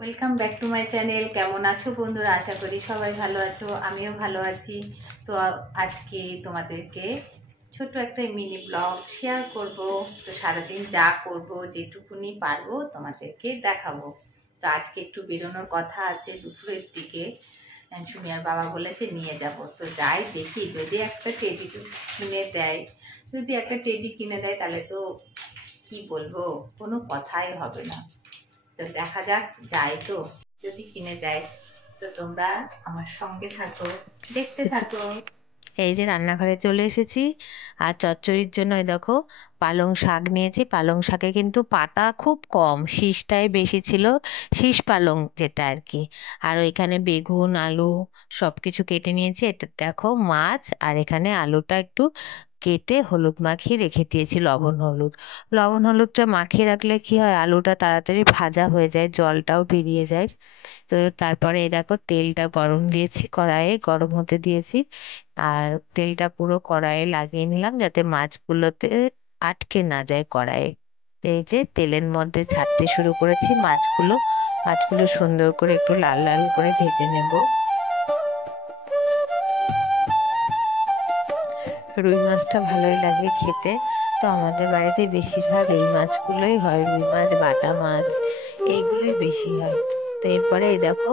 Welcome back to my channel. কেমন আছো বন্ধুরা? আশা করি সবাই ভালো আছো, আমিও ভালো আছি। তো আজকে তোমাদেরকে ছোট্ট একটা মিনি ব্লগ শেয়ার করব। তো সারাদিন যা করব, যেটুকুনি পারবো তোমাদেরকে দেখাবো। তো আজকে একটু বেরোনোর কথা আছে দুপুরের দিকে। সুমিয়ার বাবা বলেছে নিয়ে যাব। তো যাই দেখি, যদি একটা টেডি কিনে দেয়, তাহলে তো কি বলবো, কোনো কথাই হবে না। তো দেখা যাক, যাই তো, যদি কিনে দেয়। তো তোমরা আমার সঙ্গে থাকো, দেখতে থাকো। এই যে রান্নাঘরে চলে এসেছি। আর চচ্চড়ির জন্য এই দেখো পালং শাক নিয়েছি। পালং শাকে কিন্তু পাতা খুব কম, শীষটাই বেশি ছিল, শীষ পালং যেটা আর কি। আর ওইখানে বেগুন আলু সবকিছু কেটে নিয়েছি। এটা দেখো মাছ, আর এখানে আলুটা একটু কেটে হলুদ মাখিয়ে রেখে দিয়েছি, লবণ হলুদটা মাখিয়ে রাখলে কি হয়, আলুটা তাড়াতাড়ি ভাজা হয়ে যায়, জলটাও বেরিয়ে যায়। তো তারপরে এই দেখো তেলটা গরম দিয়েছি, কড়াইয়ে গরম হতে দিয়েছি। আর তেলটা পুরো কড়াইয়ে লাগিয়ে নিলাম যাতে মাছগুলোতে আটকে না যায় কড়াইয়ে। এই যে তেলের মধ্যে ছাড়তে শুরু করেছি মাছগুলো। মাছগুলো সুন্দর করে একটু লাল লাল করে ভেজে নেব। রুই মাছটা ভালোই লাগে খেতে। তো আমাদের বাড়িতে বেশিরভাগ এই মাছগুলোই হয়, রুই মাছ বাটা মাছ এইগুলোই বেশি হয়। তো এরপরে এই দেখো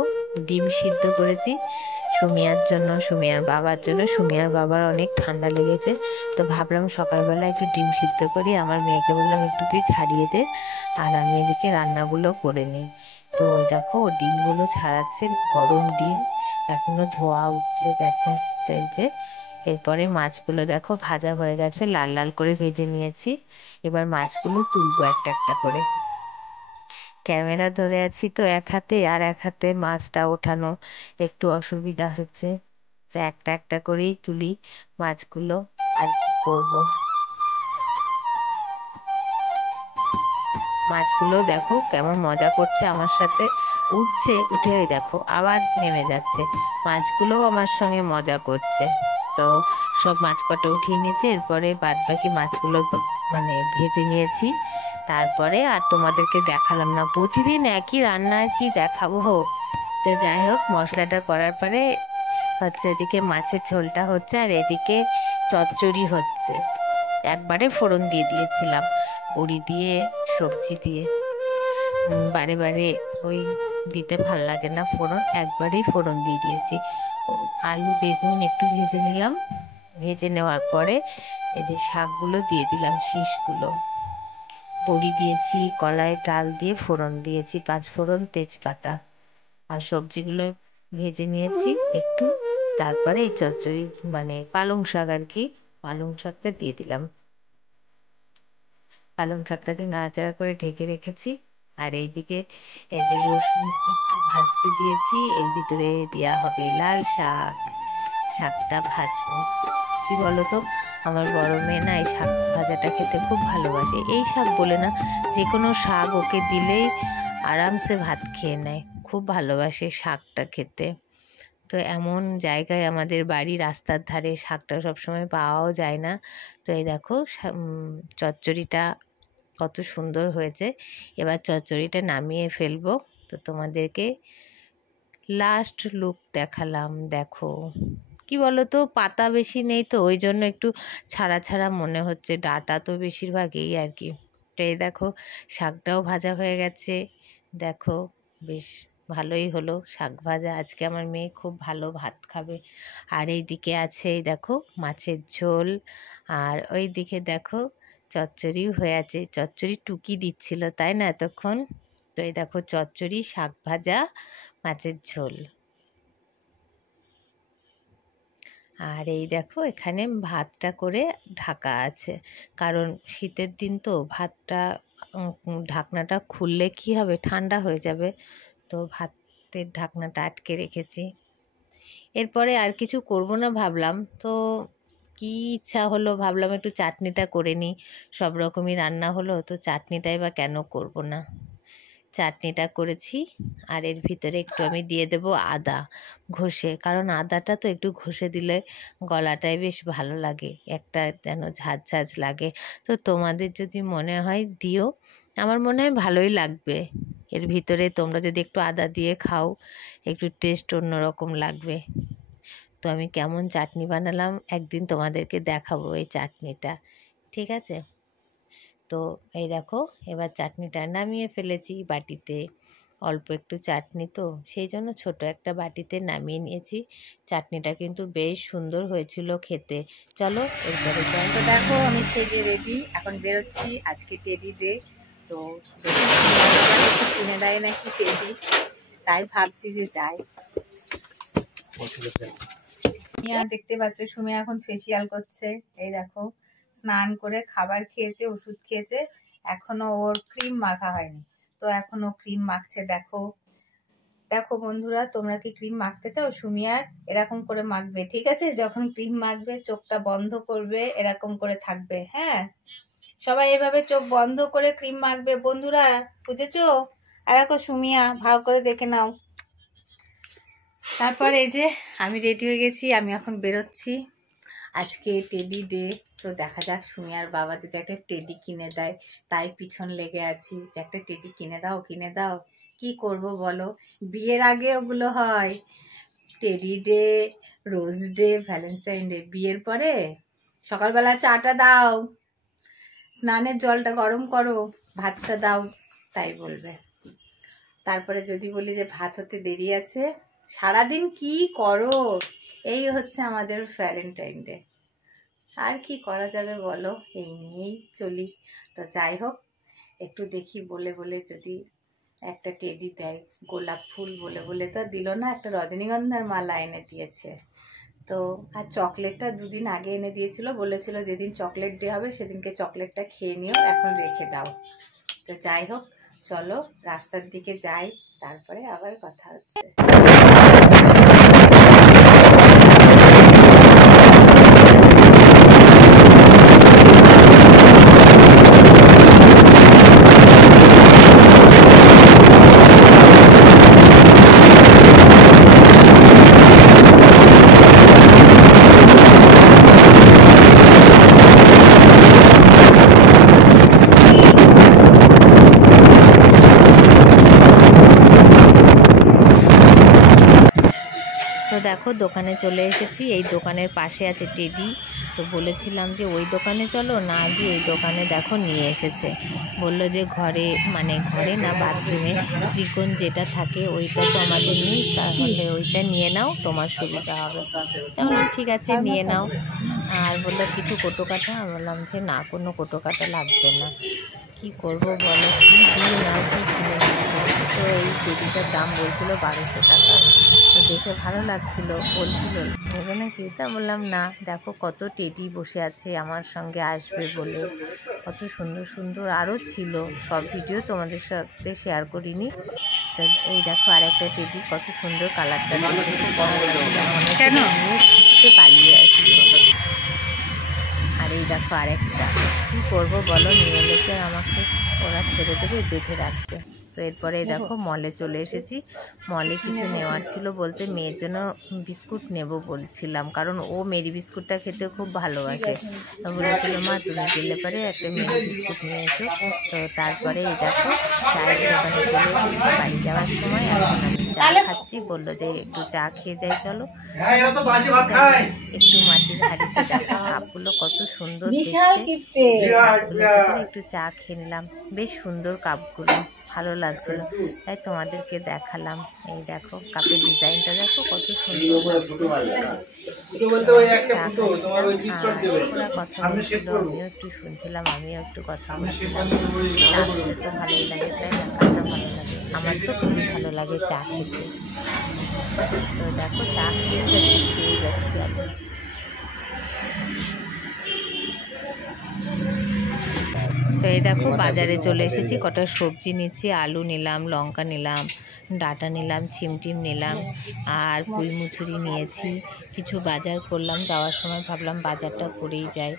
ডিম সিদ্ধ করেছি সুমিয়ার জন্য, সুমিয়ার বাবার জন্য। সুমিয়ার বাবার অনেক ঠান্ডা লেগেছে, তো ভাবলাম সকালবেলা একটু ডিম সিদ্ধ করি। আমার মেয়েকে বললাম একটু তুই ছাড়িয়ে দে, আর আমি এদিকে রান্নাগুলো করে নিই। তো ওই দেখো ও ডিমগুলো ছাড়াচ্ছে, গরম ডিম এখনো ধোয়া উঠছে দেখো। তো এই যে এরপরে মাছগুলো দেখো ভাজা হয়ে গেছে, লাল লাল করে ভেজে নিয়েছি। এবার মাছগুলো তুলবো একটা একটা করে। ক্যামেরা ধরে আছি তো এক হাতে, আর এক হাতে মাছটা ওঠানো একটু অসুবিধা হচ্ছে। তো একটা একটা করেই তুলি মাছগুলো। আর কি করবো, মাছগুলো দেখো কেমন মজা করছে আমার সাথে, উঠছে, উঠে দেখো আবার নেমে যাচ্ছে। মাছগুলো আমার সঙ্গে মজা করছে। তো সব মাছ কটা উঠিয়ে নিয়েছি, এরপরে বাদ বাকি মাছগুলো মানে ভেজে নিয়েছি। তারপরে আর তোমাদেরকে দেখালাম না, প্রতিদিন একই রান্না আর কি দেখাবো। তো যাই হোক, মশলাটা করার পরে হচ্ছে এদিকে মাছের ঝোলটা হচ্ছে, আর এদিকে চচ্চড়ি হচ্ছে। একবারে ফোড়ন দিয়ে দিয়েছিলাম, বড়ি দিয়ে সবজি দিয়ে। বারে বারে ওই দিতে ভাল লাগে না ফোড়ন, একবারেই ফোড়ন দিয়ে দিয়েছি। আলু বেগুন একটু ভেজে নিলাম, ভেজে নেওয়ার পরে এই যে শাকগুলো দিয়ে দিলাম, শীষগুলো, বড়ি দিয়েছি, কলাই ডাল দিয়ে ফোড়ন দিয়েছি, পাঁচ ফোড়ন তেজপাতা। আর সবজিগুলো ভেজে নিয়েছি একটু। তারপরে এই চচ্চড়ি মানে পালং শাক আর কি, পালং শাকটা দিয়ে দিলাম। পালং শাকটাকে নাড়াচাড়া করে ঢেকে রেখেছি। আর এইদিকে এই যে রসুন একটু ভাজতে দিয়েছি, এর ভিতরে দেওয়া হবে লাল শাক। শাকটা ভাজবো। কি বলতো, আমার বড় মেয়ে না এই শাক ভাজাটা খেতে খুব ভালোবাসে। এই শাক বলে না, যে কোনো শাক ওকে দিলেই আরামসে ভাত খেয়ে নেয়, খুব ভালোবাসে শাকটা খেতে। তো এমন জায়গায় আমাদের বাড়ি, রাস্তার ধারে, শাকটা সবসময় পাওয়াও যায় না। তো এই দেখো চচ্চড়িটা কত সুন্দর হয়েছে। এবার চচ্চড়িটা নামিয়ে ফেলবো। তো তোমাদেরকে লাস্ট লুক দেখালাম। দেখো কি বলো তো, পাতা বেশি নেই তো ওই জন্য একটু ছাড়া ছাড়া মনে হচ্ছে, ডাটা তো বেশিরভাগ এই আর কি। তো এই দেখো শাকটাও ভাজা হয়ে গেছে। দেখো বেশ ভালোই হলো শাক ভাজা, আজকে আমার মেয়ে খুব ভালো ভাত খাবে। আর এই দিকে আছে এই দেখো মাছের ঝোল, আর ওই দিকে দেখো চচ্চড়িও হয়ে আছে। চচ্চড়ি টুকি দিচ্ছিল তাই না এতক্ষণ। তো এই দেখো চচ্চড়ি, শাক ভাজা, মাছের ঝোল। আর এই দেখো এখানে ভাতটা করে ঢাকা আছে, কারণ শীতের দিন তো ভাতটা ঢাকনাটা খুললে কি হবে, ঠান্ডা হয়ে যাবে। তো ভাতের ঢাকনাটা আটকে রেখেছি। এরপরে আর কিছু করব না ভাবলাম, তো কি ইচ্ছা হলো, ভাবলাম একটু চাটনিটা করে নিই। সব রকমই রান্না হলো, তো চাটনিটাই বা কেন করব না। চাটনিটা করেছি। আর এর ভিতরে একটু আমি দিয়ে দেব আদা ঘষে, কারণ আদাটা তো একটু ঘষে দিলে গলাটায় বেশ ভালো লাগে, একটা যেন ঝাঁঝ ঝাঁঝ লাগে। তো তোমাদের যদি মনে হয় দিও, আমার মনে হয় ভালোই লাগবে। এর ভিতরে তোমরা যদি একটু আদা দিয়ে খাও একটু টেস্ট অন্যরকম লাগবে। তো আমি কেমন চাটনি বানালাম একদিন তোমাদেরকে দেখাবো এই চাটনিটা, ঠিক আছে? তো এই দেখো এবার চাটনিটা নামিয়ে ফেলেছি বাটিতে। অল্প একটু চাটনি তো সেই জন্য ছোট একটা বাটিতে নামিয়ে নিয়েছি। চাটনিটা কিন্তু বেশ সুন্দর হয়েছিল খেতে। চলো এরপরে যাই। তো দেখো আমি সেজে রেডি, এখন বেরোচ্ছি, আজকে টেডি ডে। তো কিনে দেয় নাকি টেডি, তাই ভাবছি যে যাই। দেখতে পাচ্ছ সুমিয়া এখন ফেসিয়াল করছে। এই দেখো স্নান করে খাবার খেয়েছে, ওষুধ খেয়েছে, এখনো ওর ক্রিম মাখা হয়নি, তো এখনো ক্রিম মাখছে। দেখো দেখো বন্ধুরা, তোমরা কি ক্রিম মাখতে চাও? সুমিয়ার এরকম করে মাখবে, ঠিক আছে? যখন ক্রিম মাখবে চোখটা বন্ধ করবে, এরকম করে থাকবে। হ্যাঁ, সবাই এভাবে চোখ বন্ধ করে ক্রিম মাখবে বন্ধুরা, বুঝেছো? আর দেখো সুমিয়া ভালো করে দেখে নাও। তারপর এই যে আমি রেডি হয়ে গেছি, আমি এখন বেরোচ্ছি, আজকে টেডি ডে। তো দেখা যাক সুমিয়ার বাবা যদি একটা টেডি কিনে দেয়, তাই পিছন লেগে আছি যে একটা টেডি কিনে দাও কিনে দাও। কি করব বলো, বিয়ের আগে ওগুলো হয়, teddy day, rose day, Valentine day. বিয়ের পরে সকালবেলা চাটা দাও, স্নানের জলটা গরম করো, ভাতটা দাও, তাই বলবে। তারপরে যদি বলি যে ভাত হতে দেরি আছে, সারাদিন কি করো, এই হচ্ছে আমাদের ভ্যালেন্টাইন ডে। আর কি করা যাবে বলো, এই নিয়েই চলি। তো যাই হোক, একটু দেখি বলে বলে যদি একটা টেডি দেয়। গোলাপ ফুল বলে বলে তো দিল না, একটা রজনীগন্ধার মালা এনে দিয়েছে। তো আর চকলেটটা দুদিন আগে এনে দিয়েছিল, বলেছিল যেদিন চকলেট ডে হবে সেদিনকে চকলেটটা খেয়ে নিও, এখন রেখে দাও। তো যাই হোক, চলো রাস্তার দিকে যাই, তারপরে আবার কথা হচ্ছে। তো দেখো দোকানে চলে এসেছি, এই দোকানের পাশে আছে টেডি। তো বলেছিলাম যে ওই দোকানে চলো, না গিয়ে এই দোকানে দেখো নিয়ে এসেছে। বলল যে ঘরে, মানে ঘরে না বাথরুমে ত্রিকোণ যেটা থাকে ওইটা তো আমাদের নেই, তাহলে ওইটা নিয়ে নাও তোমার সুবিধা হবে। তাহলে ঠিক আছে নিয়ে নাও। আর বললো কিছু কোটো কাটা, বললাম যে না কোনো কোটো কাটা লাগবে না। কি করব বলো, কি দিই না কি কিনে দিচ্ছি। তো এই টেডিটার দাম বলছিল 1200 টাকা। তো দেখে ভালো লাগছিল, বলছিল নেবে নাকি, তা বললাম না। দেখো কত টেডি বসে আছে আমার সঙ্গে আসবে বলে, কত সুন্দর সুন্দর আরও ছিল, সব ভিডিও তোমাদের সাথে শেয়ার করিনি। তো এই দেখো আর একটা টেডি, কত সুন্দর কালারটা, কেন পালিয়ে আসি। আর এই দেখো আরেকটা, কী করবো বলো, নিয়ে এলে আমাকে ওরা ছেড়ে দেবে, বেঁধে রাখবে। তো এরপরে দেখো মলে চলে এসেছি। মলে কিছু নেওয়ার ছিল বলতে মেয়ের জন্য বিস্কুট নেব বলছিলাম, কারণ ও মেরি বিস্কুটটা খেতে খুব ভালোবাসে। তো বলেছিল মা তুমি গেলে পরে একটা মেরি বিস্কুট নিয়ে এসো। তো তারপরে এই দেখো চায়ের দোকানে চলে এসেছি বাড়ি যাওয়ার সময়। এখন আমি চা খাচ্ছি, বললো যে একটু চা খেয়ে যাই চলো। একটু মাটির হাড়িতে দেখো কাপগুলো কত সুন্দর, একটু চা খেয়ে নিলাম। বেশ সুন্দর কাপগুলো, ভালো লাগছিল, তাই তোমাদেরকে দেখালাম। এই দেখো কাপের ডিজাইনটা দেখো কত সুন্দর। কথা বলছিল, আমিও একটু শুনছিলাম, আমিও একটু কথা বলছিলাম। চা খেতে তো ভালোই লাগে, তাই না? কাপটা ভালো লাগে, আমার তো খুবই ভালো লাগে চা খেতে। তো দেখো চা খেয়ে যাচ্ছি আমি। তো এই দেখো বাজারে চলে এসেছি, কটা সবজি নিচ্ছি, আলু নিলাম, লঙ্কা নিলাম, ডাঁটা নিলাম, ছিমটিম নিলাম, আর পুঁই মুচুরি নিয়েছি। কিছু বাজার করলাম, যাওয়ার সময় ভাবলাম বাজারটা করেই যাই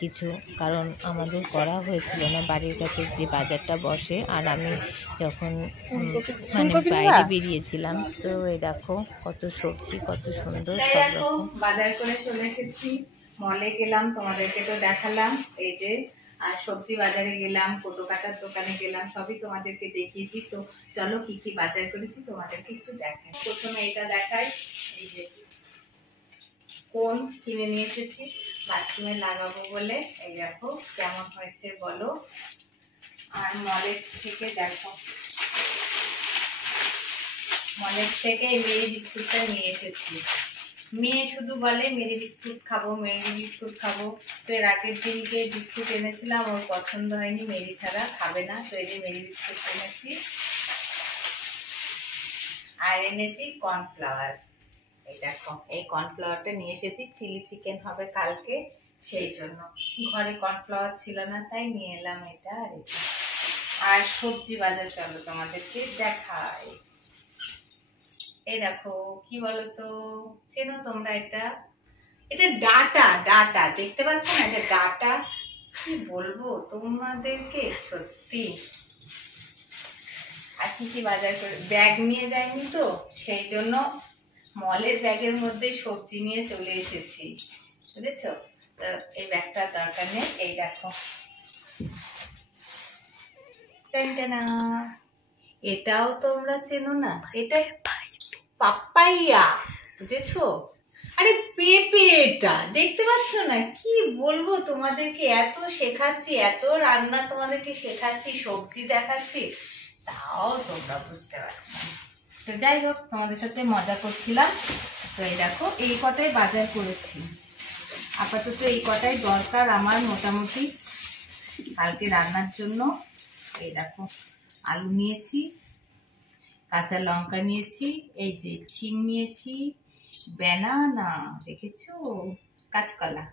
কিছু, কারণ আমাদের করা হয়েছিল না বাড়ির কাছে যে বাজারটা বসে। আর আমি যখন মানে বাইরে বেরিয়েছিলাম, তো এই দেখো কত সবজি, কত সুন্দর সব রকম। বাজার করে চলে এসেছি, মলে গেলাম, তোমাদেরকে তো দেখালাম। এই যে আর সবজি বাজারে গেলাম, কোটো কাটার দোকানে গেলাম, সবই তোমাদেরকে দেখিয়েছি। তো চলো কি কি বাজার করেছি তোমাদেরকে একটু দেখাই। প্রথমে এটা দেখাই, এই যে কোন কিনে নিয়ে এসেছি বাথরুমে লাগাবো বলে। এই দেখো কেমন হয়েছে বলো। আর মলের থেকে দেখো, মলের থেকে এই মেরি বিস্কুটটা নিয়ে এসেছি। মেয়ে শুধু বলে মেরি বিস্কুট খাবো, মেরি বিস্কুট খাবো। তো এর আগের দিনকে বিস্কুট এনেছিলাম, ওর পছন্দ হয়নি, মেরি ছাড়া খাবে না। তো এই যে মেরি বিস্কুট এনেছি। আর এনেছি কর্নফ্লাওয়ার। এই দেখো এই কর্নফ্লাওয়ারটা নিয়ে এসেছি, চিলি চিকেন হবে কালকে, সেই জন্য। ঘরে কর্নফ্লাওয়ার ছিল না, তাই নিয়ে এলাম এটা আর এটা। আর সবজি বাজার চলো তোমাদেরকে দেখাই। এই দেখো কি বলতো, চেনো তোমরা এটা? এটা ডাটা, ডাটা দেখতে পাচ্ছ না? এটা ডাটা। কি বলবো তোমাদেরকে, সত্যি। আর কি কি বাজার করে, ব্যাগ নিয়ে যাইনি তো, সেই জন্য মলের ব্যাগের মধ্যে সবজি নিয়ে চলে এসেছি, বুঝেছো? তো এই ব্যাগটার দরকার নেই। এই দেখো টানটানা, এটাও তোমরা চেনো না? এটা পাপাইয়া, বুঝেছো? আরে পেঁপে, এটা দেখতে পাচ্ছ না? কি বলবো তোমাদেরকে, এত শেখাচ্ছি, এত রান্না তোমাদেরকে শেখাচ্ছি, সবজি দেখাচ্ছি, তাও তোমরা বুঝতে পারছো না। তো যাই হোক, তোমাদের সাথে মজা করছিলাম। তো এই দেখো এই কটাই বাজার করেছি, আপাতত এই কটাই দরকার আমার মোটামুটি কালকে রান্নার জন্য। এই দেখো আলু নিয়েছি, কাঁচা লঙ্কা নিয়েছি, এই যে শিম নিয়েছি, ব্যানানা দেখেছো, কাঁচকলা।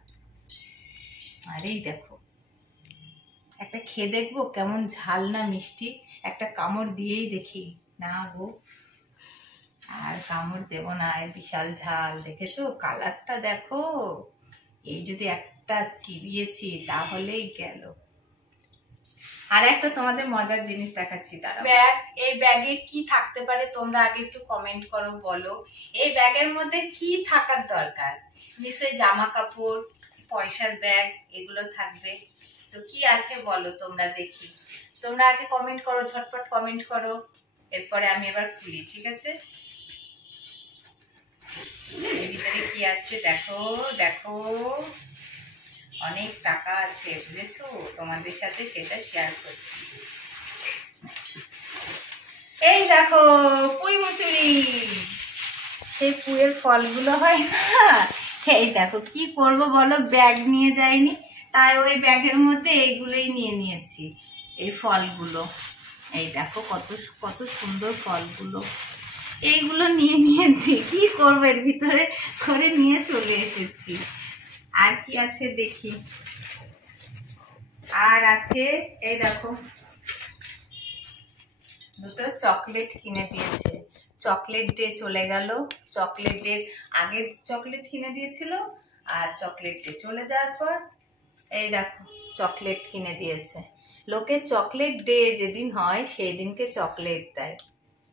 আর এই দেখো একটা খেয়ে দেখবো কেমন ঝাল না মিষ্টি, একটা কামড় দিয়েই দেখি। না গো, আর কামড় দেব না, আর বিশাল ঝাল। দেখেছো কালারটা দেখো, এই যদি একটা চিবিয়েছি তাহলেই গেল। আর একটা তোমাদের মজার জিনিস দেখাচ্ছি, তারা ব্যাগ। এই ব্যাগে কি থাকতে পারে তোমরা আগে একটু কমেন্ট করো, বলো এই ব্যাগের মধ্যে কি থাকার দরকার? নিশ্চয়ই জামা কাপড়, পয়সার ব্যাগ, এগুলো থাকবে। তো কি আছে বলো তোমরা, দেখি। তোমরা আগে কমেন্ট করো, ঝটপট কমেন্ট করো, এরপরে আমি এবার খুলি, ঠিক আছে? এর ভিতরে কি আছে দেখো, দেখো অনেক টাকা আছে, বুঝেছো? তোমাদের সাথে সেটা শেয়ার করছি। এই দেখো পুঁই মুচুরি, সেই পুঁইয়ের ফলগুলো হয় না? এই দেখো কি করব বলো, ব্যাগ নিয়ে যাইনি, তাই ওই ব্যাগের মধ্যে এইগুলোই নিয়ে নিয়েছি, এই ফলগুলো। এই দেখো কত কত সুন্দর ফলগুলো, এইগুলো নিয়ে নিয়েছি। কি করবো, এর ভিতরে করে নিয়ে চলে এসেছি। আর কি আছে দেখি, আর আছে এই দেখো দুটো চকলেট কিনে দিয়েছে। চকলেট ডে চলে গেল, চকলেট ডে আগে চকলেট কিনে দিয়েছিল, আর চকলেট ডে চলে যাওয়ার পর এই দেখো চকলেট কিনে দিয়েছে। লোকে চকলেট ডে যেদিন হয় সেই দিনকে চকলেট দেয়,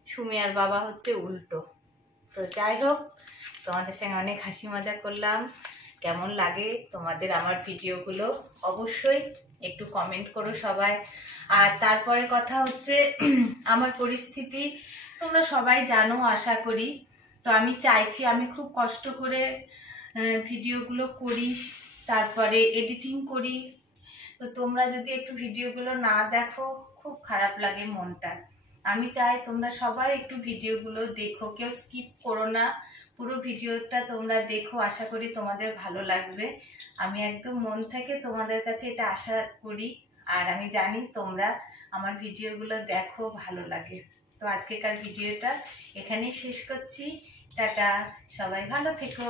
সুমিয়ার বাবা হচ্ছে উল্টো। তো যাই হোক, তোমাদের সঙ্গে অনেক হাসি মজা করলাম। কেমন লাগে তোমাদের আমার ভিডিওগুলো অবশ্যই একটু কমেন্ট করো সবাই। আর তারপরে কথা হচ্ছে, আমার পরিস্থিতি তোমরা সবাই জানো আশা করি। তো আমি চাইছি, আমি খুব কষ্ট করে ভিডিওগুলো করি, তারপরে এডিটিং করি। তো তোমরা যদি একটু ভিডিওগুলো না দেখো, খুব খারাপ লাগে মনটা। আমি চাই তোমরা সবাই একটু ভিডিওগুলো দেখো, কেউ স্কিপ করো না, পুরো ভিডিওটা তোমরা দেখো। আশা করি তোমাদের ভালো লাগবে, আমি একদম মন থেকে তোমাদের কাছে এটা আশা করি। আর আমি জানি তোমরা আমার ভিডিওগুলো দেখো, ভালো লাগে। তো আজকেকার ভিডিওটা এখানেই শেষ করছি। টাটা, সবাই ভালো থেকো।